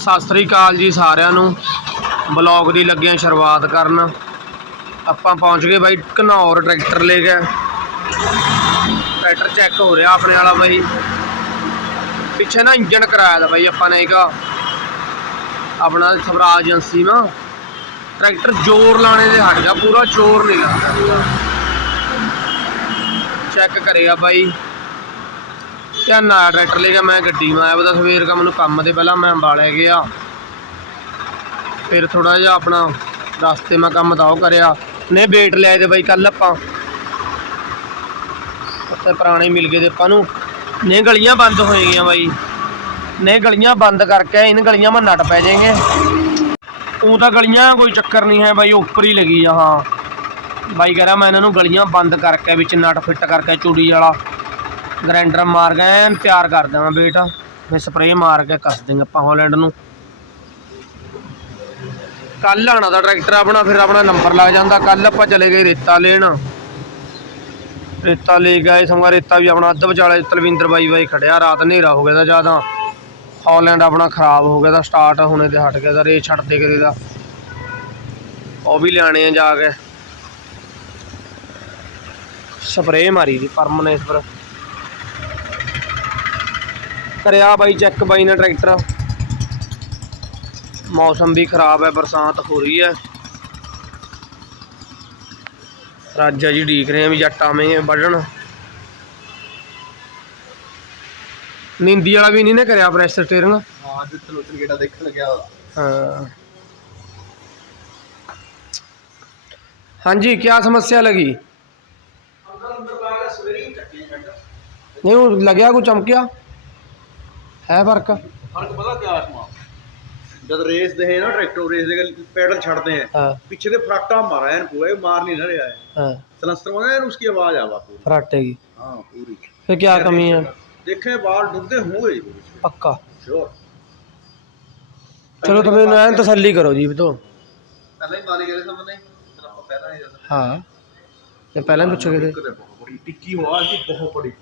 ਸਤਿ ਸ੍ਰੀ ਅਕਾਲ ਜੀ ਸਾਰਿਆਂ ਨੂੰ। ਬਲੌਗ ਦੀ ਲੱਗਿਆ ਸ਼ੁਰੂਆਤ ਕਰਨ। ਆਪਾਂ ਪਹੁੰਚ ਗਏ ਬਾਈ ਘਨੌਰ ਟਰੈਕਟਰ ਲੈ ਕੇ। ਟਰੈਕਟਰ ਚੈੱਕ ਹੋ ਰਿਹਾ ਆਪਣੇ ਵਾਲਾ ਬਾਈ। ਪਿੱਛੇ ਨਾ ਇੰਜਨ ਕਰਾਇਆ ਦਾ ਬਾਈ ਆਪਾਂ ਨੇ ਇਹਦਾ ਆਪਣਾ ਸਵਰਾਜ ਏਜੰਸੀ ਨਾ। ਟਰੈਕਟਰ ਜ਼ੋਰ ਲਾਣੇ ਦੇ ਹਟ ਗਿਆ, ਪੂਰਾ ਜ਼ੋਰ ਨਹੀਂ ਲਾਉਂਦਾ ਚੈੱਕ ਕਰੇਗਾ ਬਾਈ। ਧਿਆਨ ਨਾਲ ਟਰੈਕਟਰ ਲੈ ਕੇ ਮੈਂ ਗੱਡੀ ਮੈਂ ਆਇਆ ਸਵੇਰ ਕਾ ਮੈਨੂੰ ਕੰਮ ਤੇ ਪਹਿਲਾਂ ਮੈਂ ਅੰਬਾਲੇ ਗਿਆ ਫਿਰ ਥੋੜਾ ਜਿਹਾ ਆਪਣਾ ਰਸਤੇ ਮੈਂ ਕੰਮ ਤਾਂ ਉਹ ਕਰਿਆ। ਨੇ ਵੇਟ ਲਿਆ ਤੇ ਬਾਈ ਕੱਲ ਆਪਾਂ। ਉੱਥੇ ਪੁਰਾਣੇ ਮਿਲ ਗਏ ਤੇ ਆਪਾਂ ਨੂੰ। ਨੇ ਗਲੀਆਂ ਬੰਦ ਹੋਏ ਗਈਆਂ ਬਾਈ। ਨੇ ਗਲੀਆਂ ਬੰਦ ਕਰਕੇ ਇਨ ਗਲੀਆਂ ਮੈਂ ਨਟ ਪੈ ਜਾਏਗੇ। ਉਹ ਤਾਂ ਗਲੀਆਂ ਕੋਈ ਚੱਕਰ ਨਹੀਂ ਹੈ ਬਾਈ, ਉੱਪਰ ਹੀ ਲੱਗੀ ਆ, ਹਾਂ। ਬਾਈ ਕਹ ਰਿਹਾ ਮੈਂ ਇਹਨਾਂ ਨੂੰ ਗਲੀਆਂ ਬੰਦ ਕਰਕੇ ਵਿੱਚ ਨਟ ਫਿੱਟ ਕਰਕੇ ਚੂੜੀ ਵਾਲਾ। ਗ੍ਰਾਈਂਡਰ ਮਾਰ ਕੇ ਐਨ ਤਿਆਰ ਕਰ ਦੇਵਾਂ ਬੇਟਾ। ਫਿਰ ਸਪਰੇਅ ਮਾਰ ਕੇ ਕੱਸ ਦੇਂਗੇ ਆਪਾਂ ਹਾਲੈਂਡ ਨੂੰ। ਕੱਲ ਆਣਾ ਦਾ ਟਰੈਕਟਰ ਆਪਣਾ, ਫਿਰ ਆਪਣਾ ਨੰਬਰ ਲੱਗ ਜਾਂਦਾ। ਕੱਲ ਆਪਾਂ ਚਲੇ ਗਏ ਰੇਤਾ ਲੈਣ। ਰੇਤਾ ਲੈ ਗਏ ਸੰਗਾ ਰੇਤਾ ਵੀ ਆਪਣਾ ਅੱਧ ਵਿਚਾਲੇ ਤਲਵਿੰਦਰ ਬਾਈ ਬਾਈ ਖੜਿਆ, ਰਾਤ ਹਨੇਰਾ ਹੋ ਗਿਆ ਦਾ ਜ਼ਿਆਦਾ। ਹਾਲੈਂਡ ਆਪਣਾ ਖਰਾਬ ਹੋ ਗਿਆ ਦਾ ਸਟਾਰਟ ਹੋਣੇ ਤੇ ਹਟ ਗਿਆ ਦਾ ਰੇ ਛੱਡ ਦੇ ਕਰੇ ਦਾ। ਉਹ ਵੀ ਲਿਆਣੇ ਆ ਜਾ ਕੇ। ਸਪਰੇਅ ਮਾਰੀ ਦੀ ਪਰਮਨੈਂਟ ਪਰ ਕਰਿਆ ਬਾਈ ਚੈੱਕ ਬਾਈ ਨੇ ਟਰੈਕਟਰ। ਮੌਸਮ ਵੀ ਖਰਾਬ ਹੈ ਬਰਸਾਤ ਹੋ ਰਹੀ ਹੈ। ਰਾਜਾ ਜੀ ਢੀਕ ਰਹੇ ਆ ਵੀ ਜੱਟ ਆਵੇਂ ਵੱਢਣ। ਨਿੰਦੀ ਵਾਲਾ ਵੀ ਨਹੀਂ ਨੇ ਕਰਿਆ ਪ੍ਰੈਸ ਸਟੀਅਰਿੰਗ ਹਾਂ ਅੱਜ ਸਲੋਚਨ ਗੇੜਾ ਦੇਖਣ ਲੱਗਿਆ ਹਾਂ। ਹਾਂਜੀ ਕੀ ਸਮੱਸਿਆ ਲਗੀ? ਨਹੀਂ ਉਹ ਲੱਗਿਆ ਕੋ ਚਮਕਿਆ? ਹੈ ਫਰਕ ਫਰਕ ਪਤਾ ਕਿਆ ਆਸਮਾ ਜਦ ਰੇਸ ਦੇ ਨਾ ਟਰੈਕਟਰ ਰੇਸ ਦੇ ਪੈਡਲ ਛੱਡਦੇ ਆ ਪਿੱਛੇ ਦੇ ਫਰਾਟਾ ਮਾਰਾ ਐਨ ਪੂਰਾ ਮਾਰ नहीं ਰਿਹਾ ਹੈ ਹਾਂ ਸਲਸਟਰ ਮਾਰਾ ਐਨ ਉਸकी आवाज़ आवा पूरी फराटे की। हाँ पूरी। फिर क्या कमी है? देखे बाल डूबते होंगे पक्का। श्योर चलो तो तुम्हें मैं तसल्ली करो जी तो। पहले ही मालिक है समझ नहीं हाँ। पहले ही पूछोगे थे। टिक्की हुआ जी बहुत बड़ी।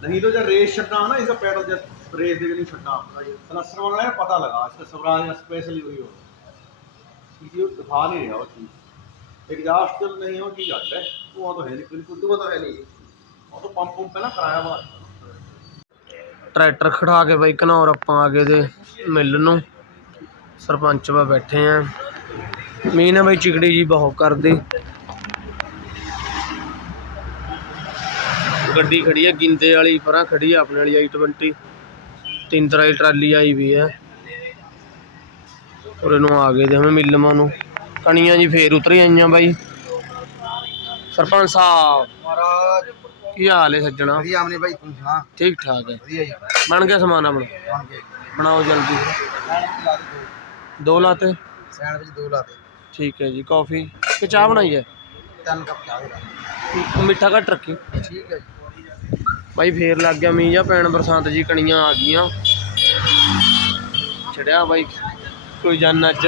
नहीं तो जब रेस छटना ना इसका पैडल जब रेस देके नहीं छटना सलस्टर वाला है पता लगा इसका स्वराज स्पेशली हुई हो किसी को दिखा नहीं रहा वो चीज एग्जॉस्ट जब नहीं हो की घट है वो तो है नहीं बिल्कुल तो वो तो है नहीं वो तो पंप पंप पे ना कराया हुआ ਟਰੈਕਟਰ ਖੜਾ ਕੇ ਬਾਈ ਘਨੌਰ ਆਪਾਂ ਆ ਗਏ ਦੇ ਮਿਲ ਨੂੰ ਸਰਪੰਚ ਬਾ ਬੈਠੇ ਆ ਮੀਂਹ ਨੇ ਬਾਈ ਚਿਕੜੀ ਜੀ ਬਹੁਤ ਕਰਦੀ ਗੱਡੀ ਖੜੀ ਹੈ ਗਿੰਦੇ ਵਾਲੀ ਪਰਾਂ ਖੜੀ ਹੈ ਆਪਣੇ ਵਾਲੀ i20 ਤਿੰਨ ਤਰ੍ਹਾਂ ਟਰਾਲੀ ਆਈ ਵੀ ਹੈ। ਉਰੇ ਨੂੰ ਆ ਗਏ ਤੇ ਹਮੇ ਮਿਲਮਾਂ ਨੂੰ। ਕਣੀਆਂ ਜੀ ਫੇਰ ਉਤਰ ਆਈਆਂ ਬਾਈ। ਸਰਪੰਚ ਸਾਹਿਬ ਮਹਾਰਾਜ। ਕੀ ਹਾਲ ਹੈ ਸੱਜਣਾ? ਵਧੀਆ ਆਮਨੇ ਬਾਈ ਤੂੰ ਸੁਣਾ? ਠੀਕ ਠਾਕ ਹੈ। ਬਣ ਗਿਆ ਸਮਾਨ ਆਪਣਾ? ਬਣ ਗਿਆ ਬਣਾਓ ਜਲਦੀ। ਦੋ ਲਾਤੇ? ਸੈਂਡਵਿਚ ਦੋ ਲਾਤੇ। ਠੀਕ ਹੈ ਜੀ ਕਾਫੀ। ਕਿ ਚਾਹ ਬਣਾਈ ਹੈ? ਤਿੰਨ ਕੱਪ ਚਾਹ ਮਿੱਠਾ ਘੱਟ ਰੱਖੀ। ਠੀਕ ਹੈ ਜੀ। ਬਾਈ ਫੇਰ ਲੱਗ ਗਿਆ ਮੀਂਹ ਜਾਂ ਪੈਣ ਬਰਸਾਤ ਜੀ ਕਣੀਆਂ ਆ ਗਈਆਂ। ਛੜਿਆ ਬਾਈ, ਕੋਈ ਜਾਨ ਅੱਜ।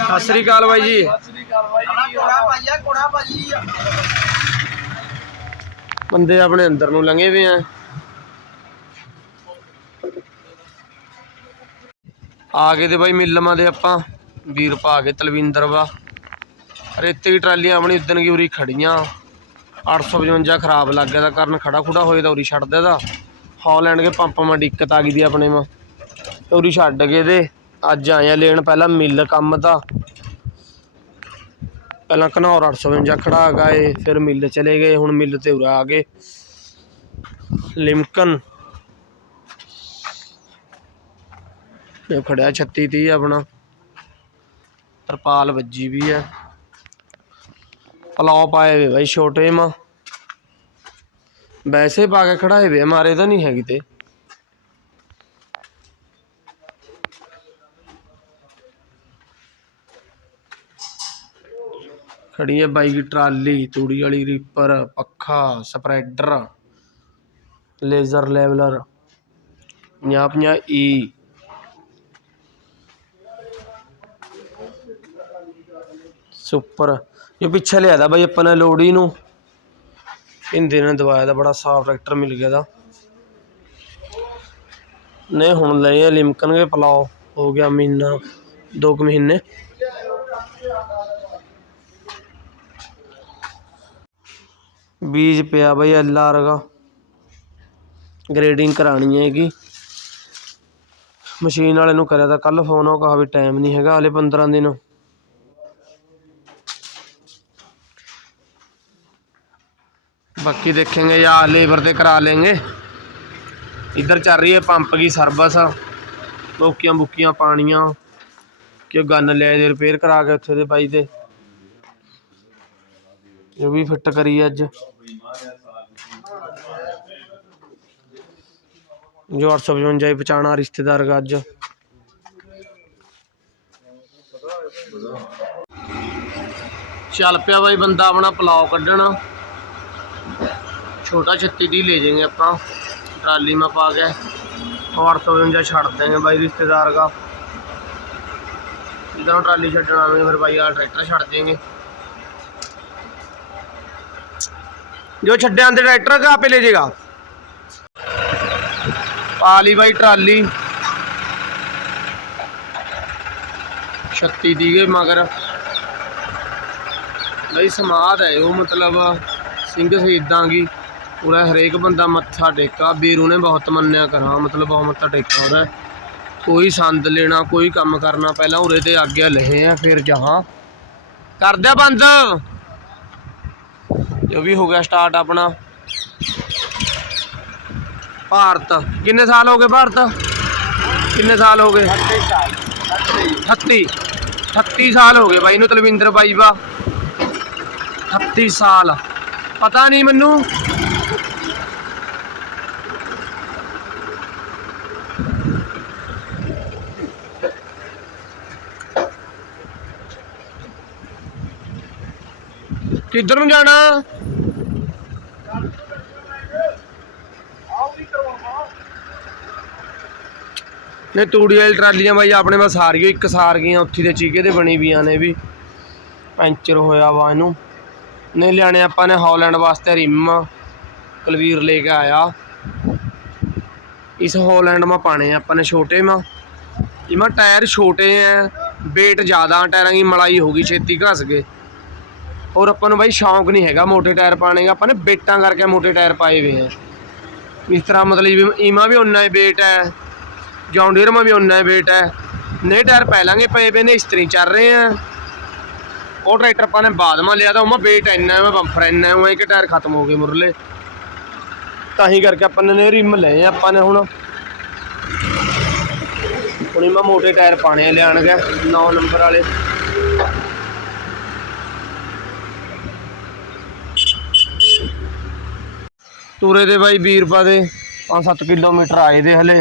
ਸਤਿ ਸ੍ਰੀ ਅਕਾਲ ਬਾਈ ਜੀ। ਬੰਦੇ ਆਪਣੇ ਅੰਦਰ ਨੂੰ ਲੰਗੇ ਵੇ ਆ। ਆ ਗਏ ਤੇ ਬਾਈ ਮਿਲਮਾਂ ਦੇ ਆਪਾਂ। ਵੀਰ ਪਾ ਕੇ ਤਲਵਿੰਦਰ ਵਾ। ਰੇਤੇ ਦੀ ਟਰਾਲੀਆਂ ਆਪਣੀ ਉਦਣ ਕੀ ਉਰੀ ਖੜੀਆਂ। 855 ਖਰਾਬ ਲੱਗ ਗਿਆ ਦਾ ਕਾਰਨ ਖੜਾ ਖੁੜਾ ਹੋਏ ਤਾਂ ਉਰੀ ਛੱਡ ਦੇ ਦਾ ਹਾਲੈਂਡ ਕੇ ਪੰਪ ਮਾ ਦਿੱਕਤ ਆ ਗਈ ਦੀ ਆਪਣੇ ਮਾ। ਤੇ ਉਰੀ ਛੱਡ ਗਏ ਤੇ ਅੱਜ ਆਇਆ ਲੈਣ ਪਹਿਲਾਂ ਮਿਲ ਕੰਮ ਦਾ। ਪਹਿਲਾਂ ਘਨੌਰ 855 ਖੜਾ ਗਏ ਫਿਰ ਮਿਲ ਚਲੇ ਗਏ, ਹੁਣ ਮਿਲ ਤੇ ਉਰਾ ਆ ਗਏ। ਲਿਮਕਨ। ਇਹ ਖੜਿਆ 36 30 ਆਪਣਾ। ਤਰਪਾਲ ਵੱਜੀ ਵੀ ਹੈ ਪਲਾਉ ਪਾਏ ਵੇ ਬਾਈ, ਛੋਟੇ ਮਾ। ਵੈਸੇ ਪਾ ਕੇ ਖੜਾਏ ਵੇ, ਮਾਰੇ ਤਾਂ ਨਹੀਂ ਹੈਗੀ ਤੇ। ਖੜੀ ਹੈ ਬਾਈ ਦੀ ਟਰਾਲੀ, ਤੂੜੀ ਵਾਲੀ ਰੀਪਰ, ਪੱਖਾ, ਸਪਰੈਡਰ, ਲੇਜ਼ਰ ਲੈਵਲਰ 50 ਈ। ਸੁਪਰ। ਇਹ ਪਿੱਛੇ ਲਿਆ ਦਾ ਬਾਈ ਆਪਾਂ ਨੇ ਲੋੜੀ ਨੂੰ। ਇੰਦੇ ਨੇ ਦਵਾਇਆ ਦਾ ਬੜਾ ਸਾਫ਼ ਟਰੈਕਟਰ ਮਿਲ ਗਿਆ ਦਾ ਨੇ ਹੁਣ ਲਏ ਆ ਲਿਮਕਣਗੇ ਪਲਾਓ, ਹੋ ਗਿਆ ਮਹੀਨਾ, ਦੋ ਕੁ ਮਹੀਨੇ। ਬੀਜ ਪਿਆ ਬਾਈ ਐਲ ਆਰ ਦਾ। ਗ੍ਰੇਡਿੰਗ ਕਰਾਣੀ ਹੈਗੀ। ਮਸ਼ੀਨ ਵਾਲੇ ਨੂੰ ਕਰਿਆ ਤਾਂ ਕੱਲ ਫੋਨ ਉਹ ਕਹਾ ਵੀ ਟਾਈਮ ਨਹੀਂ ਹੈਗਾ, ਹਲੇ 15 ਦਿਨ। ਬਾਕੀ देखेंगे या लेबर ਤੇ ਕਰਾ लेंगे इधर चल रही है पंप की सर्विस ਲੋਕੀਆਂ ਬੁੱਕੀਆਂ ਪਾਣੀਆਂ ਕਿ ਗੰਨ ਲੈ ਦੇ ਰਿਪੇਅਰ ਕਰਾ ਕੇ ਉੱਥੇ ਦੇ ਬਾਈ ਦੇ ਇਹ ਵੀ ਫਿੱਟ ਕਰੀ ਅੱਜ ਜੋ 855 ਹੀ ਪਛਾਣਾ ਰਿਸ਼ਤੇਦਾਰ ਦਾ ਅੱਜ ਚੱਲ ਪਿਆ ਬਾਈ ਬੰਦਾ ਆਪਣਾ ਪਲਾਓ ਕੱਢਣ छोटा छत्ती डी ले जाएँगे अपना ट्राली में पा के और सौ उंजा छड़ देंगे भाई रिश्तेदार का इधर ट्राली छड़ना आवेंगे फिर भाई ट्रैक्टर छड़ देंगे जो छड़े आते ट्रैक्टर का पे ले जाएगा पा ली भाई ट्राली छत्ती दी गई मगर भाई समाध है वो मतलब सिंह शहीदा की ਉਰੇ ਹਰੇਕ ਬੰਦਾ ਮੱਥਾ ਟੇਕਾ, ਵੀਰੂ ਨੇ ਬਹੁਤ ਮੰਨਿਆ ਕਰਾਂ, ਮਤਲਬ ਬਹੁਤ ਮੱਥਾ ਟੇਕਾ ਉਹਦਾ। ਕੋਈ ਸੰਦ ਲੈਣਾ, ਕੋਈ ਕੰਮ ਕਰਨਾ, ਪਹਿਲਾਂ ਉਰੇ ਤੇ ਆਗਿਆ ਲਹੇ ਆ, ਫਿਰ ਜਹਾਂ। ਕਰ ਦਿਆ ਬੰਦ। ਜੋ ਵੀ ਹੋ ਗਿਆ ਸਟਾਰਟ ਆਪਣਾ। ਭਾਰਤ। ਕਿੰਨੇ ਸਾਲ ਹੋ ਗਏ ਭਾਰਤ? ਕਿੰਨੇ ਸਾਲ ਹੋ ਗਏ? 38 38 ਸਾਲ ਹੋ ਗਏ ਬਾਈ ਨੂੰ, ਤਲਵਿੰਦਰ ਬਾਈ ਵਾ। 38 ਸਾਲ। ਪਤਾ ਨਹੀਂ ਮੈਨੂੰ। ਕਿੱਧਰ ਨੂੰ ਜਾਣਾ? ਨੇ ਤੂੜੀ ਵਾਲੀ ਟਰਾਲੀਆਂ ਬਾਈ, ਆਪਣੇ ਪਾਸ ਸਾਰੀਆਂ ਇੱਕ ਸਾਰ ਗਈਆਂ ਉੱਥੇ ਦੇ ਚੀਕੇ ਦੇ ਬਣੀ ਵੀਆਂ ਨੇ ਵੀ। ਪੈਂਚਰ ਹੋਇਆ ਵਾ ਇਹਨੂੰ। ਨੇ ਲਿਆਣੇ ਆਪਾਂ ਨੇ ਹਾਲੈਂਡ ਵਾਸਤੇ ਰਿਮ, ਕਲਵੀਰ ਲੈ ਕੇ ਆਇਆ। ਇਸ ਹਾਲੈਂਡ ਮਾ ਪਾਣੇ ਆਪਾਂ ਨੇ ਛੋਟੇ ਮਾ। ਇਮਾ ਟਾਇਰ ਛੋਟੇ ਐ, weight ਜ਼ਿਆਦਾ, ਟਾਇਰਾਂ ਦੀ ਮਲਾਈ ਹੋ ਗਈ, ਛੇਤੀ ਘਸ ਗਏ। ਔਰ ਆਪਾਂ ਨੂੰ ਬਾਈ ਸ਼ੌਂਕ ਨਹੀਂ ਹੈਗਾ ਮੋਟੇ ਟਾਇਰ ਪਾਣੇ ਦਾ। ਆਪਾਂ ਨੇ ਬੇਟਾਂ ਕਰਕੇ ਮੋਟੇ ਟਾਇਰ ਪਾਏ ਹੋਏ ਆ। ਇਸ ਤਰ੍ਹਾਂ ਮਤਲਬ ਈਮਾ ਵੀ ਉਨਾ ਹੀ ਬੇਟ ਹੈ ਜੌਂਡੀਅਰ ਮਾ ਵੀ ਉਨਾ ਹੀ weight ਹੈ। ਨੇ ਟਾਇਰ ਪਹਿਲਾਂਗੇ ਪਏ ਪਏ ਨੇ, ਇਸਤਰੀ ਚੱਲ ਰਹੇ ਆ। ਉਹ ਟਰੈਕਟਰ ਆਪਾਂ ਨੇ ਬਾਅਦ ਲਿਆ ਤਾਂ ਉਹ ਮਾ weight ਇੰਨਾ ਹੈ ਬੰਫਰ ਇੰਨਾ ਹੈ ਉਹ ਇੱਕ ਟਾਇਰ ਖਤਮ ਹੋ ਗਏ ਮੁਰਲੇ। ਤਾਂ ਹੀ ਕਰਕੇ ਆਪਾਂ ਨੇ ਰਿਮ ਲਏ ਆਪਾਂ ਨੇ ਹੁਣ। ਹੁਣ ਮੈਂ ਮੋਟੇ ਟਾਇਰ ਪਾਣੇ ਆ ਲਿਆਣਗੇ 9 ਨੰਬਰ ਵਾਲੇ। ਤੁਰੇ ਦੇ ਬਾਈ ਵੀਰਪਾ ਦੇ। 5-7 ਕਿਲੋਮੀਟਰ ਆਏ ਦੇ ਹਲੇ।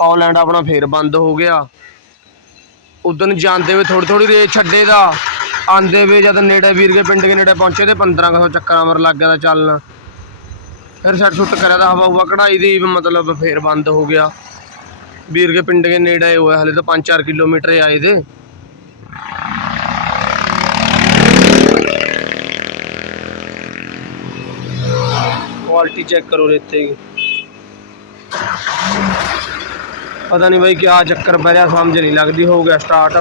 ਹਾਲੈਂਡ ਆਪਣਾ ਫੇਰ ਬੰਦ ਹੋ ਗਿਆ। ਉਦੋਂ ਜਾਂਦੇ ਵੇ ਥੋੜੀ ਥੋੜੀ ਰੇਸ ਛੱਡੇ ਦਾ। ਆਂਦੇ ਵੇ ਜਦ ਨੇੜੇ ਵੀਰ ਕੇ ਪਿੰਡ ਦੇ ਨੇੜੇ ਪਹੁੰਚੇ ਤੇ 1500 ਚੱਕਰਾਂ ਮਰ ਲੱਗ ਗਿਆ ਦਾ ਚੱਲਣ ਫਿਰ ਸੱਟ ਸੁੱਟ ਕਰਿਆ ਦਾ ਹਵਾ ਹੁਵਾ ਕਢਾਈ ਦੀ, ਮਤਲਬ ਫੇਰ ਬੰਦ ਹੋ ਗਿਆ। ਵੀਰ ਕੇ ਪਿੰਡ ਦੇ ਨੇੜੇ ਹੋਇਆ, ਹਲੇ ਤਾਂ 5-4 ਕਿਲੋਮੀਟਰ ਹੀ ਆਏ ਦੇ। ਕੁਆਲਿਟੀ ਚੈੱਕ ਕਰੋ ਰੇਤੇ ਦੀ ਪਤਾ ਨਹੀਂ ਬਾਈ ਕਿਆ ਚੱਕਰ ਪੈ ਰਿਹਾ, ਸਮਝ ਨਹੀਂ ਲੱਗਦੀ, ਹੋ ਗਿਆ ਸਟਾਰਟ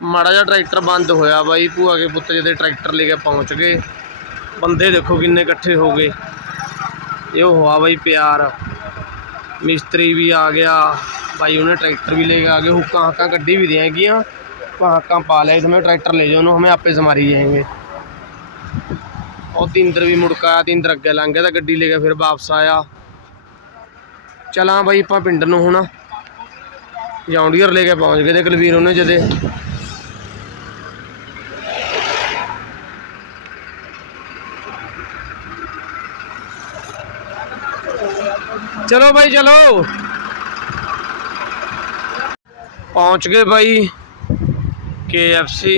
ਮਾੜਾ ਜਿਹਾ ਟਰੈਕਟਰ ਬੰਦ ਹੋਇਆ ਬਾਈ, ਭੂਆ ਕੇ ਪੁੱਤ ਜਿਹਦੇ ਟਰੈਕਟਰ ਲੈ ਕੇ ਪਹੁੰਚ ਗਏ। ਬੰਦੇ ਦੇਖੋ ਕਿੰਨੇ ਇਕੱਠੇ ਹੋ ਗਏ। ਇਹ ਹੋਆ ਬਾਈ ਪਿਆਰ। ਮਿਸਤਰੀ ਵੀ ਆ ਗਿਆ। ਬਾਈ ਉਹਨੇ ट्रैक्टर भी लेके आ गए हुक्का हक्का गड्डी भी देंगी हक्का पा लिया इसमें ट्रैक्टर ले जाओ हमें आपे संवारी जाएंगे और तिंदर भी मुड़का आया तिंदर अगे लंघ गया तो गड्डी लेके फिर वापस आया चला बाई ਆਪਾਂ ਪਿੰਡ ਨੂੰ ਹੁਣ ਜੌਂਡੀਅਰ ਲੈ ਕੇ ਪਹੁੰਚ ਗਏ ਤੇ ਕੁਲਵੀਰ ਉਹਨੇ ਜਦੇ ਚਲੋ ਬਾਈ ਚਲੋ ਪਹੁੰਚ ਗਏ ਬਾਈ KFC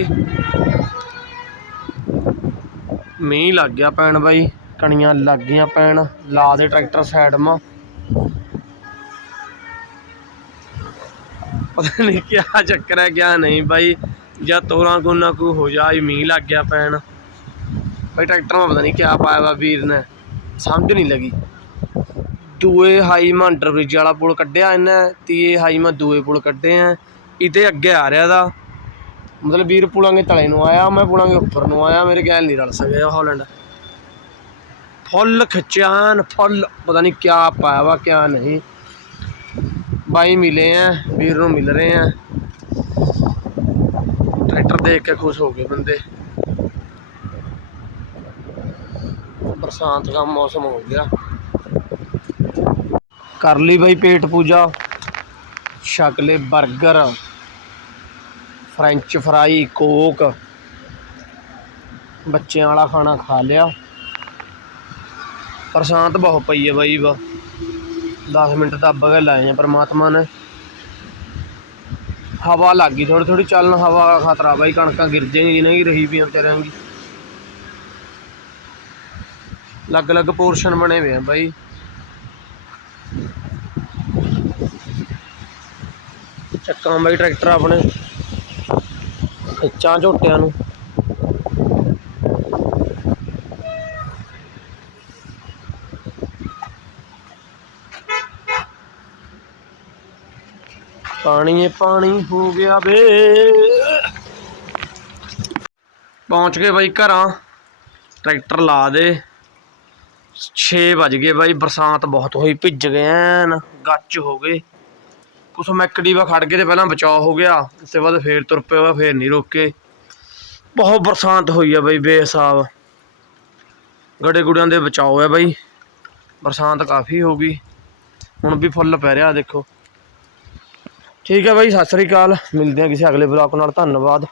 ਮੀਂਹ ਲੱਗ ਗਿਆ ਪੈਣ ਬਾਈ, ਕਣੀਆਂ ਲੱਗ ਗਈਆਂ ਪੈਣ, ਲਾ ਦੇ ਟਰੈਕਟਰ ਸਾਈਡ ਮਾ। ਪਤਾ ਨਹੀਂ ਕਿਆ ਚੱਕਰ ਹੈ, ਕਿਆ ਨਹੀਂ ਬਾਈ, ਜਾਂ ਤੋਰਾਂ ਕੋ ਨਾ ਕੋ ਹੋ ਜਾ ਮੀਂਹ ਲੱਗ ਗਿਆ ਪੈਣ। ਬਈ ਟਰੈਕਟਰ ਮਾ ਪਤਾ ਨਹੀਂ ਕਿਆ ਪਾਇਆ ਵਾ ਵੀਰ ਨੇ, ਸਮਝ ਨਹੀਂ ਲੱਗੀ। ਦੂਏ ਹਾਈ ਮਾ ਅੰਡਰ ਬ੍ਰਿਜ ਵਾਲਾ ਪੁਲ ਕੱਢਿਆ ਇਹਨੇ, ਤੀਏ ਹਾਈ ਮਾ ਦੂਏ ਪੁਲ ਕੱਢੇ ਆ। ਇਹਦੇ ਅੱਗੇ ਆ ਰਿਹਾ ਦਾ ਮਤਲਬ ਵੀਰ ਪੁਲਾਂਗੇ ਤਲੇ ਨੂੰ ਆਇਆ, ਮੈਂ ਪੁਲਾਂਗੇ ਉੱਪਰ ਨੂੰ ਆਇਆ, ਮੇਰੇ ਗੈਲ ਨਹੀਂ ਰਲ ਸਕਿਆ ਹਾਲੈਂਡ। ਫੁੱਲ ਖਿਚਾਨ ਫੁੱਲ, ਪਤਾ ਨਹੀਂ ਕਿਆ ਪਾਇਆ ਵਾ, ਕਿਆ ਨਹੀਂ। ਬਾਈ ਮਿਲੇ ਆ, ਵੀਰ ਨੂੰ ਮਿਲ ਰਹੇ ਆ। ਟਰੈਕਟਰ ਦੇਖ ਕੇ ਖੁਸ਼ ਹੋ ਗਏ ਬੰਦੇ। ਬਰਸਾਤ ਦਾ ਮੌਸਮ ਹੋ ਗਿਆ। ਕਰ ਲਈ ਬਾਈ ਪੇਟ ਪੂਜਾ। ਛਕ ਲਏ 버ਗਰ ਫ੍ਰੈਂਚ ਫਰਾਈ, ਕੋਕ, ਬੱਚਿਆਂ ਵਾਲਾ ਖਾਣਾ ਖਾ ਲਿਆ। ਬਰਸਾਤ ਬਹੁਤ ਪਈ ਹੈ ਬਾਈ ਵਾ 10 ਮਿੰਟ ਦੱਬ ਕੇ ਲਾਏ ਆ ਪਰਮਾਤਮਾ ਨੇ। ਹਵਾ ਲੱਗ ਗਈ ਥੋੜੀ ਥੋੜੀ ਚੱਲਣ ਹਵਾ ਦਾ ਖਤਰਾ ਬਾਈ, ਕਣਕਾਂ ਗਿਰ ਜਾਣਗੀ ਨਹੀਂ, ਰਹੀ ਪਈਆਂ ਵਿਚਾਰਿਆਂ ਦੀ। ਅਲੱਗ ਅਲੱਗ ਪੋਰਸ਼ਨ ਬਣੇ ਹੋਏ ਆ ਬਾਈ। ਚੱਕਾਂ ਬਾਈ ਟਰੈਕਟਰ ਆਪਣੇ। ਖਿੱਚਾਂ ਝੋਟਿਆਂ ਨੂੰ। ਪਾਣੀ ਪਾਣੀ ਹੋ ਗਿਆ ਵੇ। ਪਹੁੰਚ ਗਏ ਬਾਈ ਘਰਾਂ। ਟਰੈਕਟਰ ਲਾ ਦੇ। 6 ਵੱਜ ਗਏ ਬਾਈ, ਬਰਸਾਤ ਬਹੁਤ ਹੋਈ, ਭਿੱਜ ਗਏ ਐਨ, ਗੱਚ ਹੋ ਗਏ। ਕੁਛ ਮੈਕੜੀ ਵਾ ਖੜ ਗਏ ਤੇ ਪਹਿਲਾਂ ਬਚਾਅ ਹੋ ਗਿਆ ਉਸ ਤੋਂ ਬਾਅਦ ਫੇਰ ਤੁਰ ਪਿਆ ਵਾ ਫੇਰ ਨਹੀਂ ਰੋਕੇ। ਬਹੁਤ ਬਰਸਾਤ ਹੋਈ ਆ ਬਾਈ, ਬੇਹਿਸਾਬ। ਗੜੇ ਗੁੜਿਆਂ ਦੇ ਬਚਾਓ ਹੈ ਬਾਈ। ਬਰਸਾਤ ਕਾਫੀ ਹੋ ਗਈ। ਹੁਣ ਵੀ ਫੁੱਲ ਪੈ ਰਿਹਾ, ਦੇਖੋ। ਠੀਕ ਹੈ ਬਾਈ, ਸਤਿ ਸ੍ਰੀ ਅਕਾਲ। ਮਿਲਦੇ ਹਾਂ ਕਿਸੇ ਅਗਲੇ ਬਲਾਕ ਨਾਲ। ਧੰਨਵਾਦ।